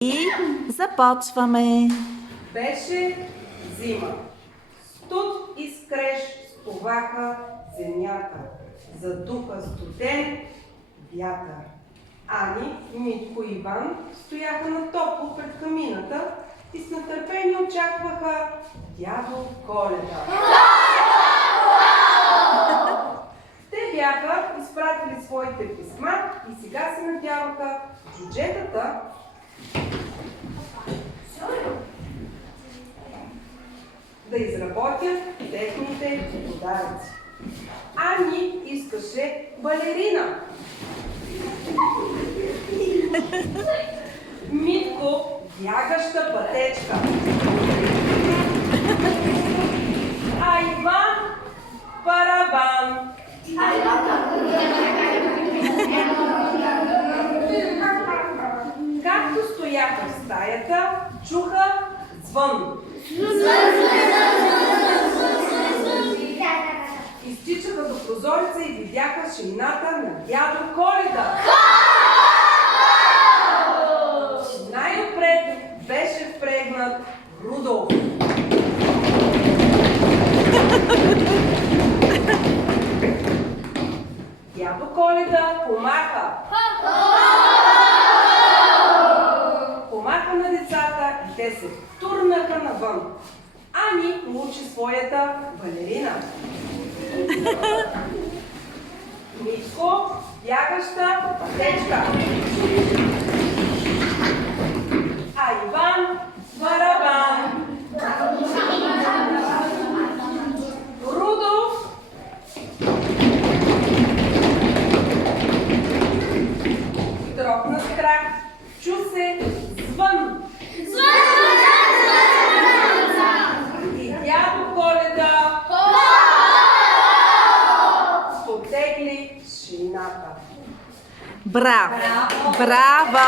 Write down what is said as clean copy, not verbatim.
И започваме. Беше зима. Студ и скреж стоваха земята. Задуха студен вятър. Ани, Митко и Иван стояха на топло пред камината и с нетърпение очакваха дядо Коледа. Те бяха изпратили своите писма и сега се надяваха джуджетата да изработят техните подаръци. Ани искаше балерина. Митко бягаща пътечка. А Иван параван. Както стояха в стаята, чуха звън. Изтичаха до прозореца и видяха шината на дядо Коледа. Най-отпред беше впрегнат Рудолф. Дядо Коледа помаха. Помаха на децата и те се турнаха навън. Ани научи своята балерина. Митко бягаща пътечка. А Иван барабан. Рудолф тропна с крак. Чу се звън. И дядо Коледа потегли шината. Браво! Браво!